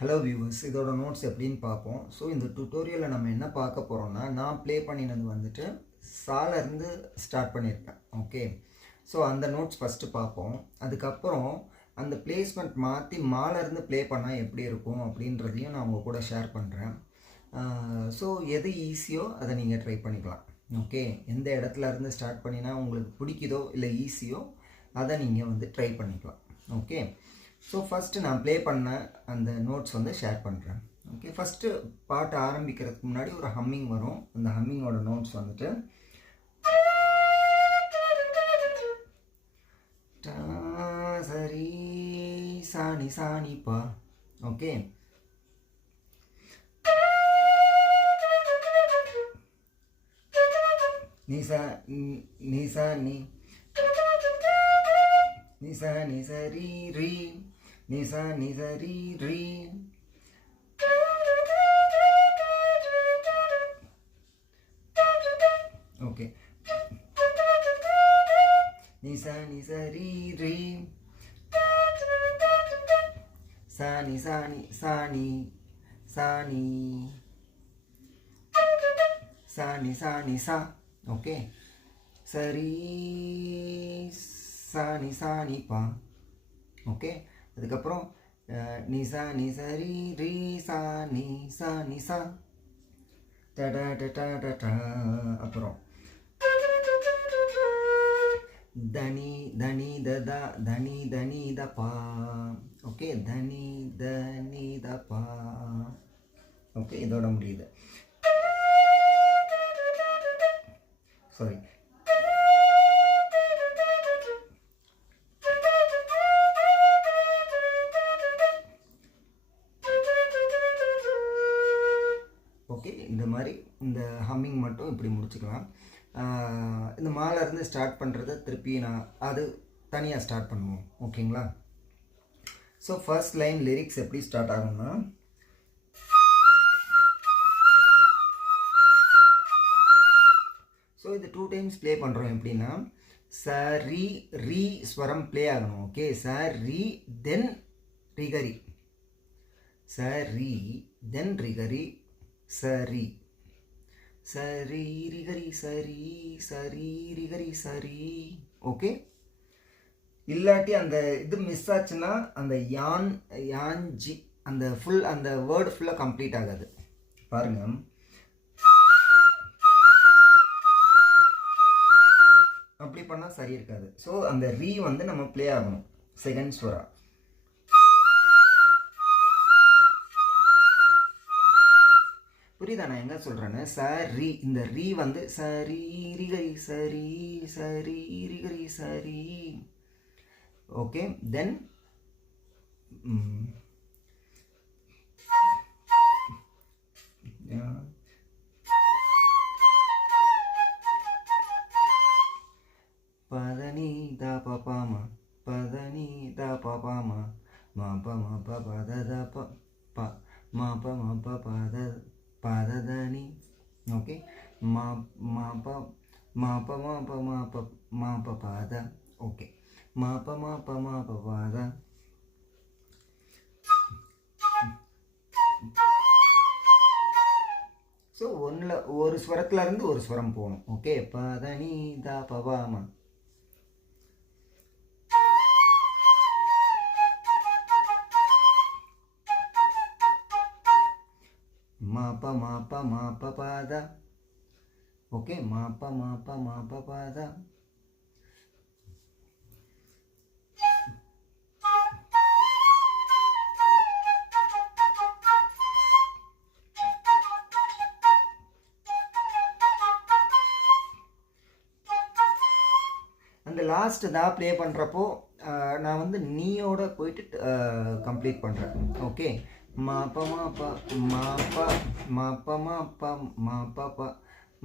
Hello viewers, இதோட notes எப்படின்னு பார்ப்போம். ஸோ இந்த டுட்டோரியலில் நம்ம என்ன பார்க்க போகிறோம்னா, நான் ப்ளே பண்ணினது வந்துட்டு சாலேருந்து ஸ்டார்ட் பண்ணியிருக்கேன். ஓகே, ஸோ அந்த நோட்ஸ் ஃபஸ்ட்டு பார்ப்போம். அதுக்கப்புறம் அந்த பிளேஸ்மெண்ட் மாற்றி மாலேருந்து ப்ளே பண்ணால் எப்படி இருக்கும் அப்படின்றதையும் நான் உங்கள் கூட ஷேர் பண்ணுறேன். ஸோ எது ஈஸியோ அதை நீங்கள் ட்ரை பண்ணிக்கலாம். ஓகே, எந்த இடத்துல இருந்து ஸ்டார்ட் பண்ணினா உங்களுக்கு பிடிக்குதோ இல்லை ஈஸியோ அதை நீங்கள் வந்து ட்ரை பண்ணிக்கலாம். ஓகே, ஸோ ஃபஸ்ட்டு நான் ப்ளே பண்ண அந்த நோட்ஸ் வந்து ஷேர் பண்ணுறேன். ஓகே, ஃபஸ்ட்டு பாட்டு ஆரம்பிக்கிறதுக்கு முன்னாடி ஒரு ஹம்மிங் வரும். அந்த ஹம்மிங்கோட நோட்ஸ் வந்துட்டு சரி சாணி சாணிப்பா. ஓகே, நிசா நிசா நீ நிசா நிசரி ரீ நிசா நிசரி ரீ. ஓகே, நிசா நிசரி ரீ சாணி சாணி சாணி சாணி சாணி சாணி சா. ஓகே, சரி சாணி சாணி பா. ஓகே, அதுக்கப்புறம் நிசா நிசரி ரீ சா நீ சா நி சா டடா டடா டடா. அப்புறம் தனி தனி ததா தனி தனி த பா. ஓகே, தனி தனி த பா. ஓகே, இதோட முடியுது. சாரி, ஓகே, இந்த மாதிரி இந்த ஹம்மிங் மட்டும் இப்படி முடிச்சுக்கலாம். இந்த மாலேருந்து ஸ்டார்ட் பண்ணுறத திருப்பி நான் அது தனியாக ஸ்டார்ட் பண்ணுவோம். ஓகேங்களா? ஸோ ஃபர்ஸ்ட் லைன் லிரிக்ஸ் எப்படி ஸ்டார்ட் ஆகும்னா, ஸோ இது 2 டைம்ஸ் ப்ளே பண்ணுறோம். எப்படின்னா சரி ரீ ஸ்வரம் ப்ளே ஆகணும். ஓகே, சரி தென் ரிகரி, சரி தென் ரிகரி, சரி சரி ரிகரி சரி சரி ரிகரி சரி. ஓகே, இல்லாட்டி அந்த இது மிஸ் ஆச்சுன்னா அந்த யான் யான்ஜி அந்த ஃபுல் அந்த வேர்டு ஃபுல்லாக கம்ப்ளீட் ஆகாது. பாருங்க, அப்படி பண்ணால் சரி இருக்காது. ஸோ அந்த ரீ வந்து நம்ம ப்ளே ஆகணும் செகண்ட் ஸ்வரா. புரியுதா நான் என்ன சொல்கிறேன்னு? சரி, இந்த ரீ வந்து சரி ரிகரி சரி சரி ரிகரி சரி. ஓகே, தென் பதனி த பபாமா பதனி த பபாமா மா ப மா ப பத த ப ப மா ப மா ப பத பததனி. ஓகே, மா மா ப மா ப மா ப மா ப மா ப பத. ஓகே, மா ப மா ப மா ப பத. ஸோ ஒன்றில் ஒரு ஸ்வரத்தில் இருந்து ஒரு ஸ்வரம் போகணும். ஓகே, பதனி த பபாமா மாப்ப மாப்ப மாப்ப பாத. ஓகே, மாப்ப மாப்ப மாப்ப பாத. அந்த லாஸ்ட் தான் ப்ளே பண்ணுறப்போ நான் வந்து நீயோட போயிட்டு கம்ப்ளீட் பண்ணுறேன். ஓகே, மாப்ப மாப்ப மாப்ப மாப்ப மாப்ப மாப்ப ப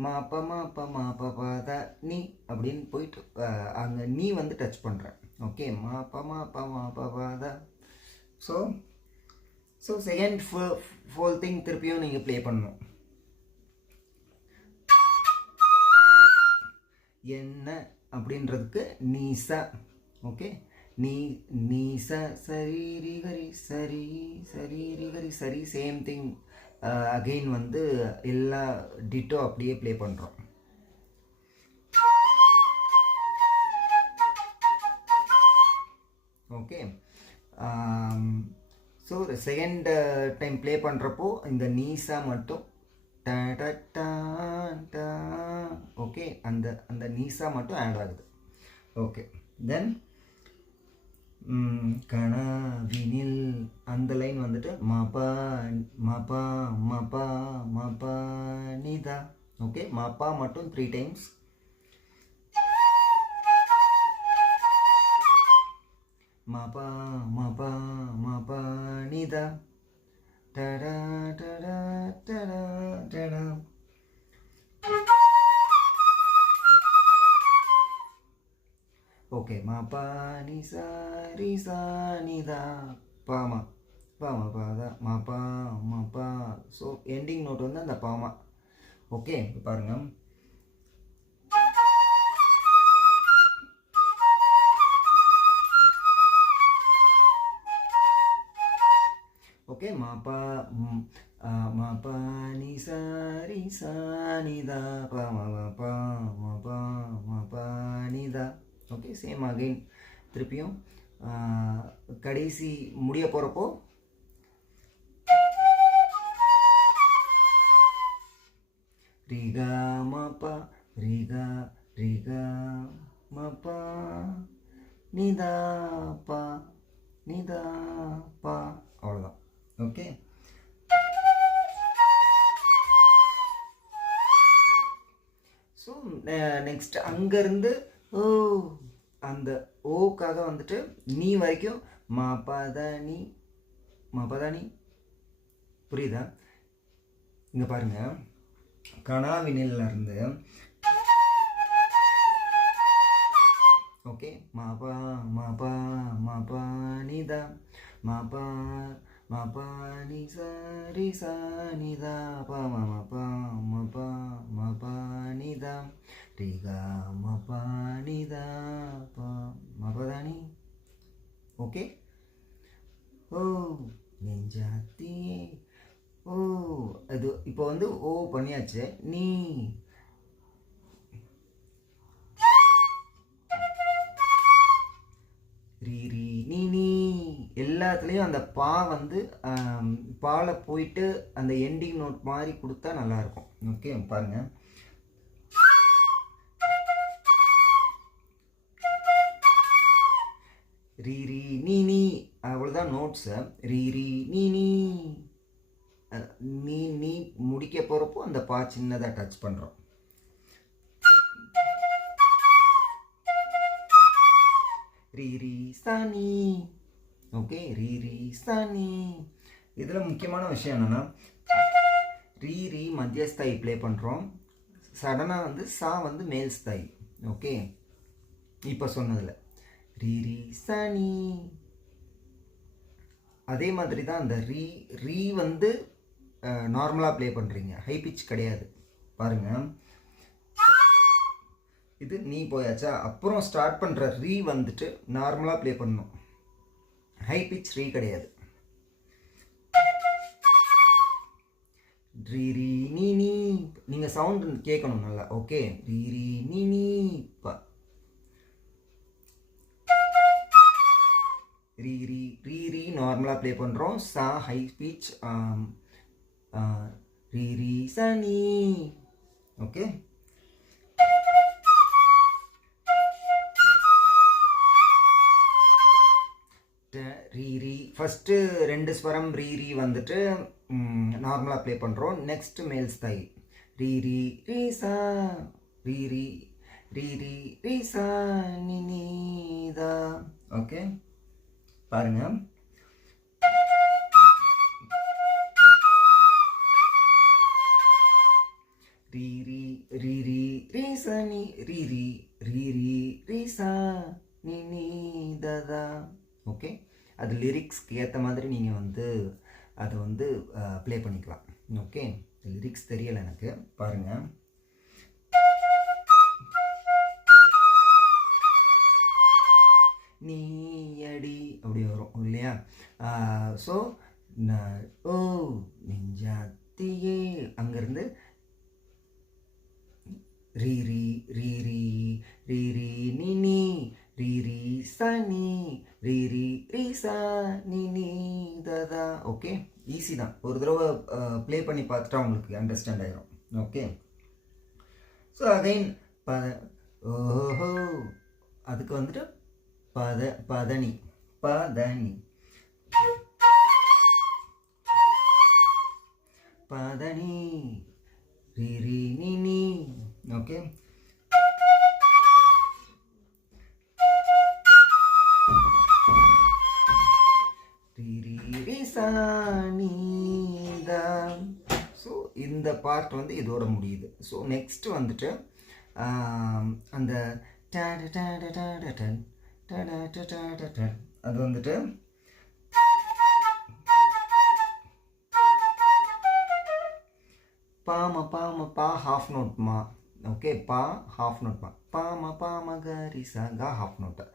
மாப்ப மாப்ப மாப்ப பாத நீ அப்படின்னு போயிட்டு அங்கே நீ வந்து டச் பண்ணுறேன். ஓகே, மாப்ப மாப்ப மாப்ப பாத. So so second full thing திருப்பியும் நீங்கள் ப்ளே பண்ணணும். என்ன அப்படின்றதுக்கு நீசா. ஓகே, நீ நீ சரி ரி கரி சரி சரி ரி கரி சரி சேம் திங். அகெயின் வந்து எல்லா டிட்டோ அப்படியே ப்ளே பண்ணுறோம். Okay. So second time play பண்ணுறப்போ இந்த நீசா மட்டும் ஓகே, அந்த அந்த நீசா மட்டும் ஆட் ஆகுது. ஓகே, தென் கனவினில் அந்த லைன் வந்துட்டு மபா மபா மபா மபா நிதா. ஓகே, மபா மட்டும் 3 டைம்ஸ். மபா மபா மபா நிதா டடா டடா டடா டடா. ஓகே, மபா நிசா ரிசா நிதா பாமா பாமா பாதா மபா மபா. ஸோ எண்டிங் நோட் வந்து அந்த பாமா. ஓகே, பாருங்க. ஓகே, மபா மபா நிசா ரிசா நிதா பாமா மபா மபா மபா நிதா. ஓகே, சேம் அகைன் திருப்பியும் கடைசி முடிய போகிறப்போ ரிகா மபா ரிகா ரிகா மபா நிதா பா நிதா பா. அவ்வளோதான். ஓகே, ஸோ நெக்ஸ்ட் அங்கேருந்து ஓ அந்த ஓக்காக வந்துட்டு நீ வரைக்கும் மபதனி மபதனி. புரியுதா? இங்கே பாருங்க, கனாவினில் இருந்து ஓகே மபா மபா மபா நிதா மபா மபா நிசா ரிசா நிதா பாமா மபா மபா மபா நிதா ரிகா மபா நிதா பா மபதானி. ஓகே, ஓ நெஞ்சாத்தி. ஓ அது இப்போ வந்து ஓ பண்ணியாச்சு. நீ ரீ நீ நீ எல்லாத்துலேயும் அந்த பா வந்து பால போயிட்டு அந்த எண்டிங் நோட் மாதிரி கொடுத்தா நல்லாயிருக்கும். ஓகே, பாருங்க. ரீ ரீ நீ நீ அவ்வளோதான் நோட்ஸு. ரீ ரீ நீ நீ நீ நீ முடிக்க போகிறப்போ அந்த பா சின்னதாக டச் பண்ணுறோம். ரீ ரீ சானி. ஓகே, ரீ ரீ சானி. இதில் முக்கியமான விஷயம் என்னென்னா ரீ ரீ மத்தியஸ்தாயி ப்ளே பண்ணுறோம். சடனாக வந்து சா வந்து மேல் ஸ்தாயி. ஓகே, இப்போ சொன்னதில் ரீ ரீ சானி. அதே மாதிரி தான் அந்த ரீ ரீ வந்து நார்மலாக ப்ளே பண்ணுறீங்க, ஹை பிச் கிடையாது. பாருங்கள், இது நீ போயாச்சா, அப்புறம் ஸ்டார்ட் பண்ணுற ரீ வந்துட்டு நார்மலாக ப்ளே பண்ணணும், ஹை பிச் ரீ கிடையாது. ரீ ரீ நீ நீ நீங்கள் சவுண்ட் கேட்கணும் நல்லா. ஓகே, ரீ ரீ நீ நீ பா. ரீ ரீ ரீ ரீ நார்மலாக ப்ளே பண்ணுறோம். சா ஹை பிச். ரீ ரீ சனி. ஓகே, ரீ ரீ ஃபஸ்ட்டு 2 ஸ்வரம் ரீ ரீ வந்துட்டு நார்மலாக ப்ளே பண்ணுறோம். நெக்ஸ்ட் மேல் ஸ்தாயி ரீ ரீ ரீ சா ரீ ரீ ரீ ரீ ரீ சா நி நீதா. ஓகே, பாருங்க. ரீ ரீ ரீ ரீ ரீ சா நி ரீ ரீ ரீ ரீ ரீ சா நி நீதா. ஓகே, அது லிரிக்ஸ்க்கு ஏற்ற மாதிரி நீங்கள் வந்து அதை வந்து ப்ளே பண்ணிக்கலாம். ஓகே, லிரிக்ஸ் தெரியலை எனக்கு. பாருங்கள், நீயடி அப்படி வரும் இல்லையா? ஸோ ஓ நெஞ்சாத்தியே அங்கேருந்து ரீ ரீ ரீ ரீ ரீ ரீ நி நீ ரீ ரீ ச நீ ரீ ரீ ரீ சா நி நீ ததா. ஓகே, ஈஸி தான். ஒரு தடவை ப்ளே பண்ணி பார்த்துட்டா உங்களுக்கு அண்டர்ஸ்டாண்ட் ஆகிரும். ஓகே, ஸோ அகைன் ஓஹோ அதுக்கு வந்துட்டு பதனி பதனி பதனி ரீ ரீ நி நீ. ஓகே, ரீ ரீ ரீ சா நீ தா. ஸோ இந்த பார்ட் வந்து இதோட முடியுது. ஸோ நெக்ஸ்ட் வந்துட்டு அந்த அது வந்துட்டு பாம பாம பா ஹாஃப் நோட் மா. ஓகே, பா ஹாஃப் நோட் மா. பாம பாம கரிசா கா ஹாஃப் நோட்டு.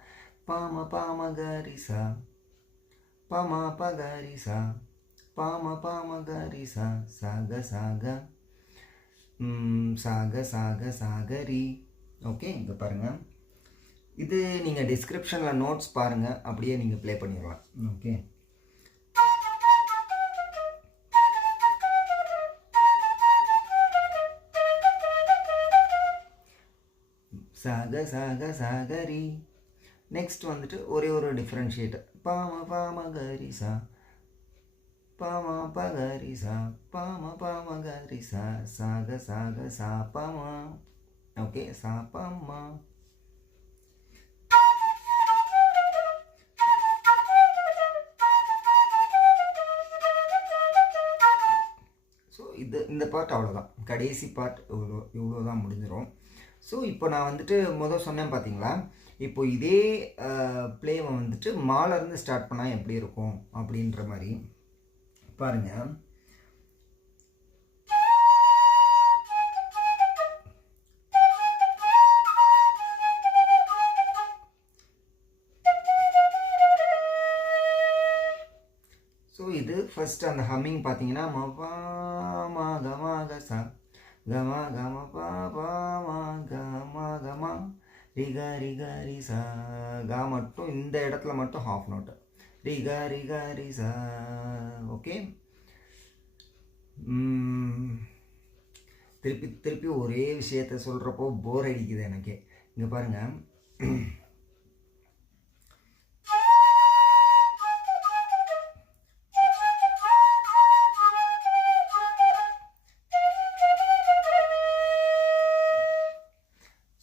பாம பாம கரிசா பாம பகரிசா பாம பாம கரிசா சாக சாக சாக சாக சாகரி. ஓகே, இங்கே பாருங்கள். இது நீங்கள் டிஸ்கிரிப்ஷனில் நோட்ஸ் பாருங்கள், அப்படியே நீங்கள் ப்ளே பண்ணிடலாம். ஓகே, சாக சாக சாகரி. நெக்ஸ்ட் வந்துட்டு ஒரே ஒரு டிஃப்ரென்ஷியேட். பாம பாம கரிசா பாம பகரிசா பாம பாம கரிசா சாக சாக சா பாமா. ஓகே, சா பாமா. ஸோ இந்த பார்ட் அவ்வளோதான். கடைசி பார்ட் இவ்வளோ தான் முடிஞ்சிடும். ஸோ இப்போ நான் வந்துட்டு சொன்னேன் பார்த்தீங்களா, இப்போ இதே ப்ளேவை வந்துட்டு மாலேருந்து ஸ்டார்ட் பண்ணால் எப்படி இருக்கும் அப்படின்ற மாதிரி பாருங்கள். ஸோ இது ஃபஸ்ட்டு அந்த ஹம்மிங் பார்த்தீங்கன்னா மபா மா கமா கசா கமா கம பா பா மா கமா கமா ரிகா ரிகா ரிசா. கா மட்டும் இந்த இடத்துல மட்டும் ஹாஃப் நோட்டு. ரிகா ரிகா ரிசா. ஓகே, திருப்பி திருப்பி ஒரே விஷயத்த சொல்கிறப்போ போர் அடிக்குது எனக்கு. இங்கே பாருங்கள்,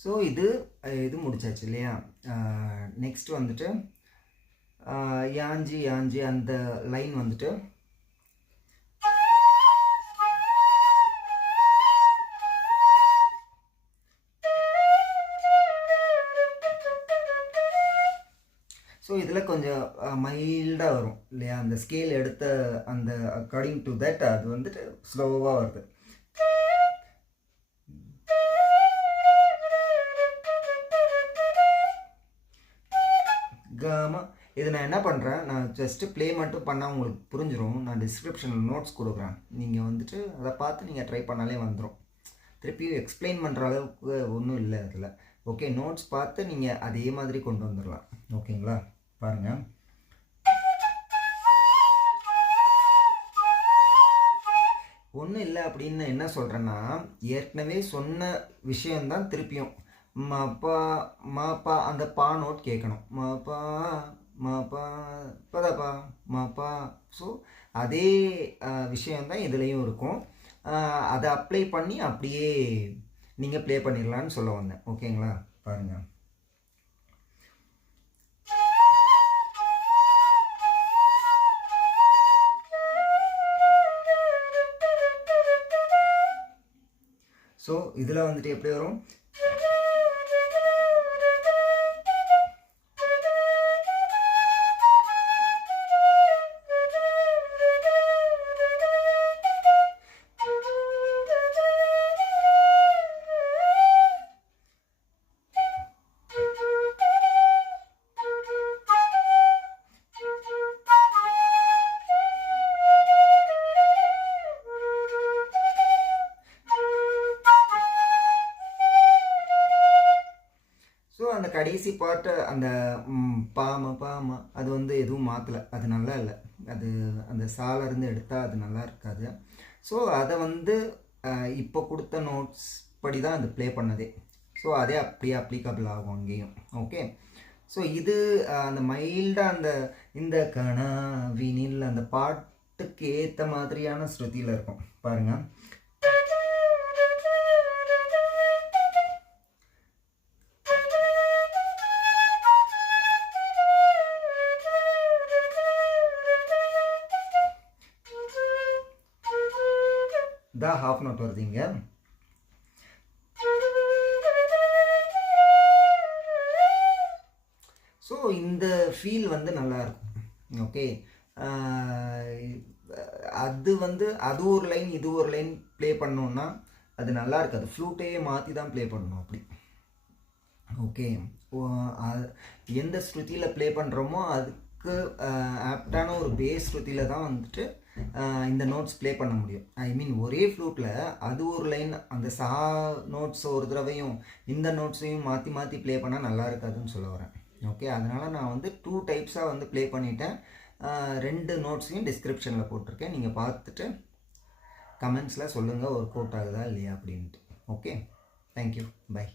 ஸோ இது முடிச்சாச்சு இல்லையா? நெக்ஸ்ட் வந்துட்டு யாஞ்சி யாஞ்சி அந்த லைன் வந்துட்டு ஸோ இதில் கொஞ்சம் மைல்டாக வரும் இல்லையா? அந்த ஸ்கேல் எடுத்த அந்த அக்கார்டிங் டு தட் அது வந்துட்டு ஸ்லோவாக வருது. காமா. இது நான் என்ன பண்ணுறேன், நான் ஜஸ்ட்டு ப்ளே மட்டும் பண்ணால் உங்களுக்கு புரிஞ்சிடும். நான் டிஸ்கிரிப்ஷனில் நோட்ஸ் கொடுக்குறேன், நீங்கள் வந்துட்டு அதை பார்த்து நீங்கள் ட்ரை பண்ணாலே வந்துடும். திருப்பியும் எக்ஸ்பிளைன் பண்ணுற அளவுக்கு ஒன்றும் இல்லை அதில். ஓகே, நோட்ஸ் பார்த்து நீங்கள் அதே மாதிரி கொண்டு வந்துடலாம். ஓகேங்களா? பாருங்கள், ஒன்றும் இல்லை அப்படின்னு என்ன சொல்கிறேன்னா, ஏற்கனவே சொன்ன விஷயந்தான் திருப்பியும் மப்பா மாப்பா அந்த பா நோட் கேட்கணும். மப்பா மப்பா பதப்பா மப்பா. ஸோ அதே விஷயந்தான் இதுலேயும் இருக்கும். அதை அப்ளை பண்ணி அப்படியே நீங்கள் ப்ளே பண்ணிடலான்னு சொல்ல வந்தேன். ஓகேங்களா? பாருங்கள், ஸோ இதில் வந்துட்டு எப்படி வரும், கடைசி பாட்டு அந்த பாம பாம அது வந்து எதுவும் மாற்றலை, அது நல்லா இல்லை. அது அந்த சாலிருந்து எடுத்தால் அது நல்லா இருக்காது. ஸோ அதை வந்து இப்போ கொடுத்த நோட்ஸ் படி தான் அது ப்ளே பண்ணதே. ஸோ அதே அப்படியே அப்ளிகபிள் ஆகும் அங்கேயும். ஓகே, ஸோ இது அந்த மைல்டாக அந்த இந்த கனாவினில் அந்த பாட்டுக்கு ஏற்ற மாதிரியான ஸ்ருதியில் இருக்கும் பாருங்கள். தான் ஹாஃப் நோட் வருதுங்க. ஸோ இந்த ஃபீல் வந்து நல்லாயிருக்கும். ஓகே, அது வந்து அது ஒரு லைன் இது ஒரு லைன் ப்ளே பண்ணோன்னா அது நல்லா இருக்காது. ஃப்ளூட்டையே மாற்றி தான் ப்ளே பண்ணணும் அப்படி. ஓகே, எந்த ஸ்ருதியில் ப்ளே பண்ணுறோமோ அதுக்கு ஆப்டான ஒரு பேஸ் ஸ்ருதியில் தான் வந்துட்டு இந்த நோட்ஸ் ப்ளே பண்ண முடியும். ஐ மீன் ஒரே ஃப்ளூட்டில் அது ஒரு லைன் அந்த சா நோட்ஸ் ஒரு தடவையும் இந்த நோட்ஸையும் மாற்றி மாற்றி ப்ளே பண்ணால் நல்லா இருக்காதுன்னு சொல்ல வரேன். ஓகே, அதனால் நான் வந்து 2 டைப்ஸாக வந்து ப்ளே பண்ணிட்டேன். 2 நோட்ஸையும் டிஸ்கிரிப்ஷனில் போட்டிருக்கேன். நீங்கள் பார்த்துட்டு கமெண்ட்ஸில் சொல்லுங்கள் ஒர்க் அவுட் ஆகுதா இல்லையா அப்படின்ட்டு. Okay, thank you, by.